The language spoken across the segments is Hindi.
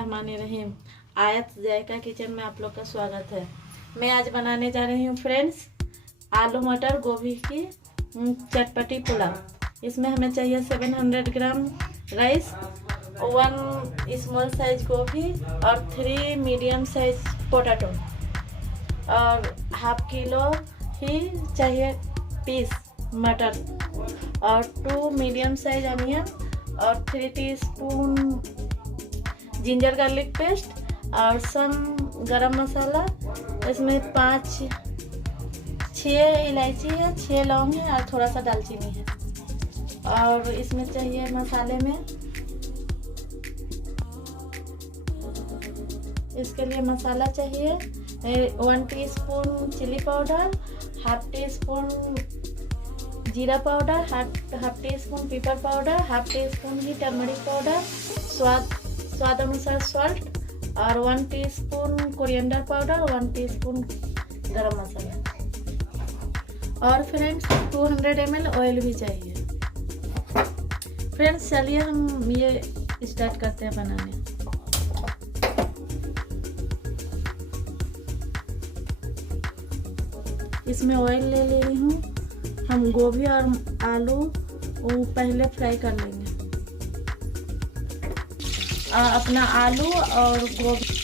बिस्मिल्लाहिर्रहमानिर्रहीम। आयत जायका किचन में आप लोग का स्वागत है। मैं आज बनाने जा रही हूँ फ्रेंड्स आलू मटर गोभी की चटपटी पुलाव। इसमें हमें चाहिए 700 ग्राम राइस, 1 स्मॉल साइज गोभी और 3 मीडियम साइज पोटैटो और हाफ किलो ही चाहिए पीस मटर और 2 मीडियम साइज अनियन और 3 टीस्पून जिंजर गार्लिक पेस्ट और सम गरम मसाला। इसमें 6 इलायची है, 6 लौंग है और थोड़ा सा दालचीनी है। और इसमें चाहिए मसाले में, इसके लिए मसाला चाहिए 1 teaspoon chili powder, half teaspoon जीरा powder, half teaspoon pepper powder, half teaspoon ही टर्मरिक पाउडर, स्वाद अनुसार सॉल्ट और 1 टीस्पून कोरिएंडर पाउडर, 1 टीस्पून गरम मसाला। और फ्रेंड्स 200 ml ऑयल भी चाहिए। फ्रेंड्स चलिए हम ये स्टार्ट करते हैं बनाने। इसमें ऑयल ले रही हूँ। हम गोभी और आलू पहले फ्राई कर लेंगे। अपना आलू और गोभी।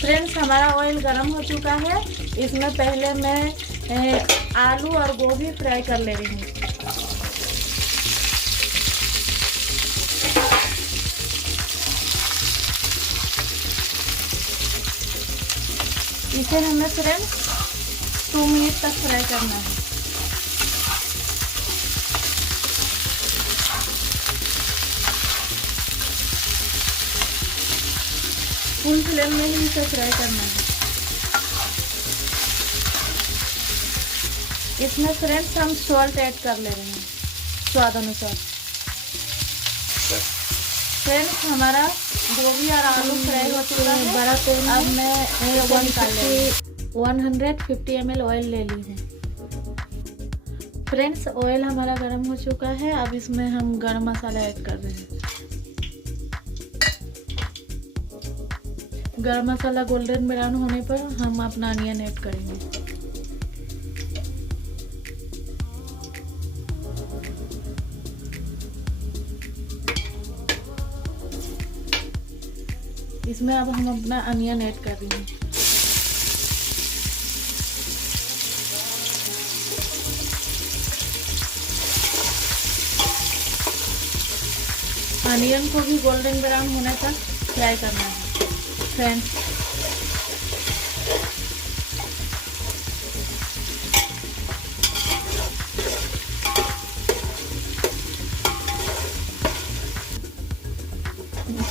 फ्रेंड्स हमारा ऑयल गरम हो चुका है। इसमें पहले मैं आलू और गोभी फ्राई कर ले रही हूँ। इसे हमें फ्रेंड्स 2 मिनट तक फ्राई करना है। फुल फ्लेम में ही इसे फ्राई करना है। इसमें फ्रेंड्स हम सॉल्ट ऐड कर ले रहे हैं स्वाद अनुसार। फ्रेंड्स हमारा गोभी और आलू फ्राई हो चुका है। बड़ा पैन। अब मैं 150 ml ऑयल ले ली हूँ। फ्रेंड्स ऑयल हमारा गर्म हो चुका है। अब इसमें हम गरम मसाला ऐड कर रहे हैं। गरम मसाला गोल्डन ब्राउन होने पर हम अपना अनियन ऐड करेंगे। इसमें अब हम अपना अनियन ऐड कर रहे हैं। अनियन को भी गोल्डन ब्राउन होने तक फ्राई करना है फ्रेंड्स।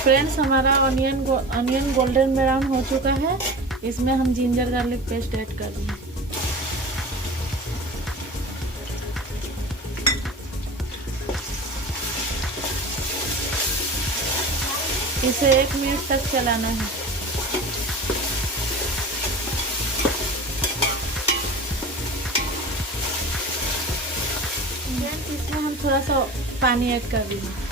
फ्रेंड्स हमारा अनियन गोल्डन ब्राउन हो चुका है। इसमें हम जिंजर गार्लिक पेस्ट ऐड कर रहे हैं। इसे 1 मिनट तक चलाना है। इसमें हम थोड़ा सा पानी ऐड कर देंगे।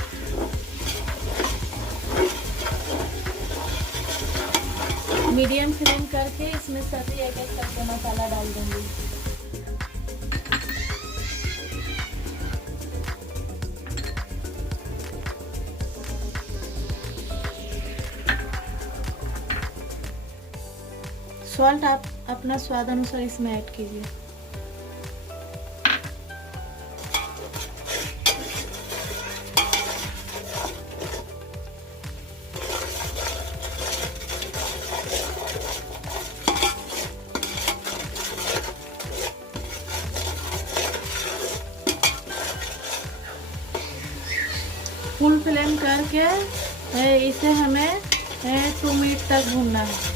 मीडियम फ्लेम करके इसमें सभी एक करके मसाला डाल देंगे। सॉल्ट आप अपना स्वाद अनुसार इसमें ऐड कीजिए। फुल फ्लेम करके इसे हमें 2 मिनट तक भूनना है।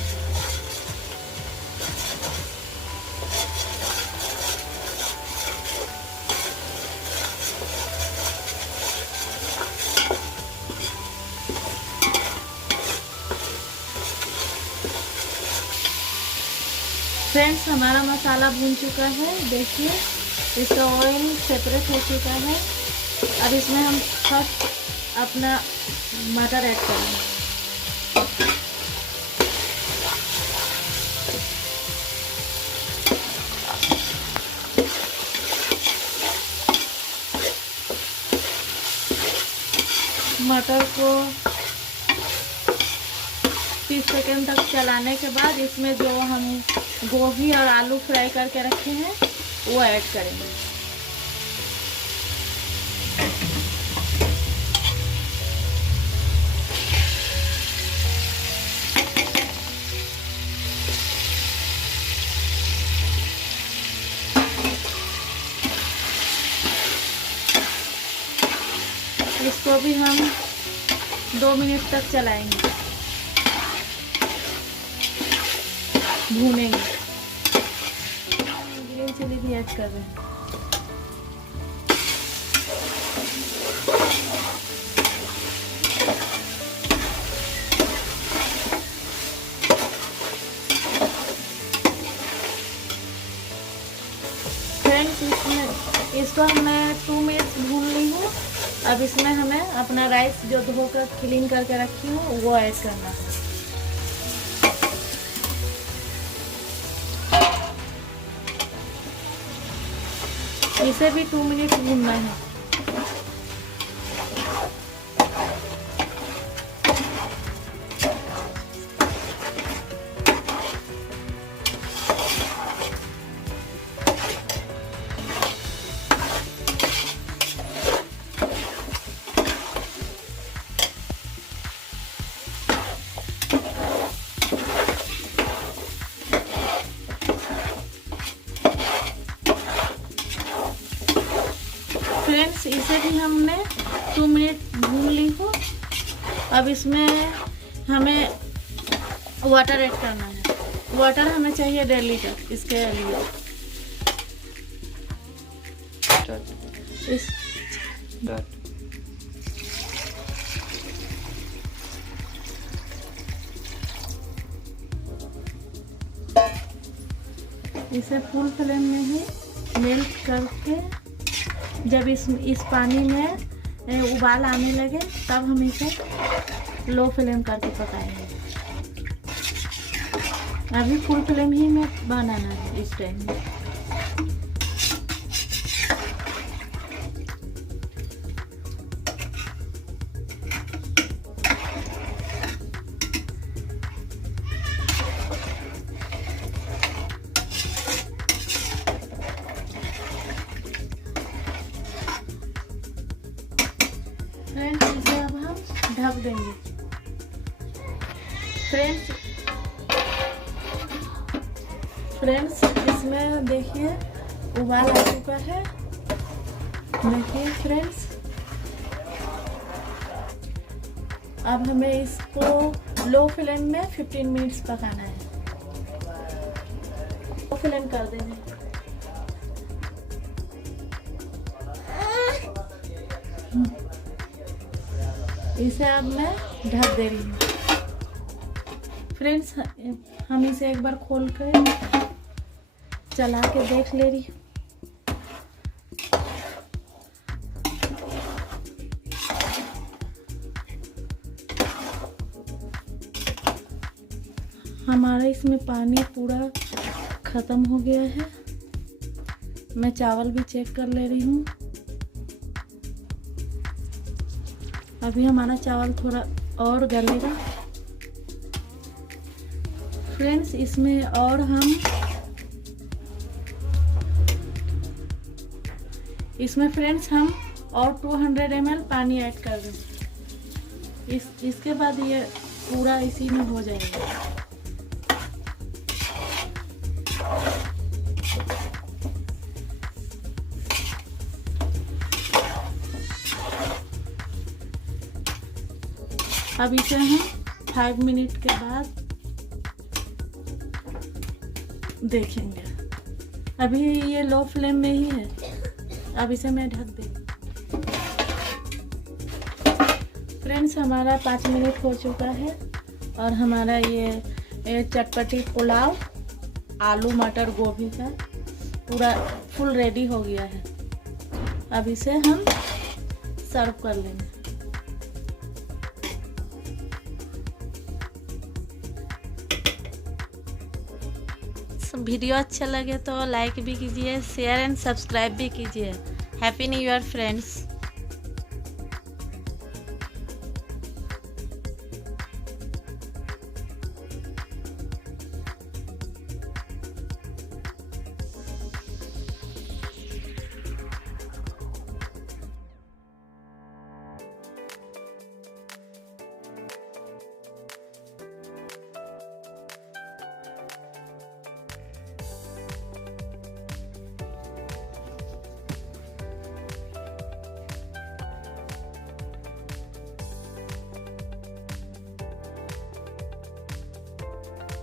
फ्रेंड्स हमारा मसाला भून चुका है। देखिए इसका ऑयल सेपरेट हो चुका है। अब इसमें हम फर्स्ट अपना मटर ऐड करेंगे। मटर को 30 सेकंड तक चलाने के बाद इसमें जो हम गोभी और आलू फ्राई करके रखे हैं वो ऐड करेंगे। इसको भी हम 2 मिनट तक चलाएंगे, भूनेंगे। ग्रीन चिली भी ऐड कर रहे हैं। फ्रेंड्स, इसको मैं 2 मिनट भून ली हूँ। अब इसमें हमें अपना राइस जो धोकर क्लीन करके रखी हूँ वो ऐड करना है। इसे भी 2 मिनट भूनना है। फ्रेंड्स, इसे भी हमने 2 मिनट भून ली हूँ। अब इसमें हमें वाटर ऐड करना है। वाटर हमें चाहिए 1.5 लीटर इसके लिए। इसे फुल फ्लेम में ही मेल्ट करके जब इस पानी में उबाल आने लगे तब हम इसे लो फ्लेम करके पकाएंगे। अभी फुल फ्लेम ही में बनाना है इस टाइम में। फ्रेंड्स, इसे अब हम ढक देंगे। फ्रेंड्स, इसमें देखिए उबाल आ चुका है। देखिए फ्रेंड्स, अब हमें इसको लो फ्लेम में 15 मिनट्स पकाना है। लो फ्लेम कर देंगे। इसे अब मैं ढक दे रही हूँ। फ्रेंड्स, हम इसे एक बार खोल कर चला के देख ले रही हूँ। हमारा इसमें पानी पूरा ख़त्म हो गया है। मैं चावल भी चेक कर ले रही हूँ। अभी हमारा चावल थोड़ा और गलेगा। फ्रेंड्स, इसमें और हम और 200 ml पानी ऐड कर दें। इसके बाद ये पूरा इसी में हो जाएगा। अब इसे हम 5 मिनट के बाद देखेंगे। अभी ये लो फ्लेम में ही है। अब इसे मैं ढक दूँगी। फ्रेंड्स, हमारा 5 मिनट हो चुका है और हमारा ये चटपटी पुलाव आलू मटर गोभी का पूरा फुल रेडी हो गया है। अब इसे हम सर्व कर लेंगे। वीडियो अच्छा लगे तो लाइक भी कीजिए, शेयर एंड सब्सक्राइब भी कीजिए। Happy new year friends.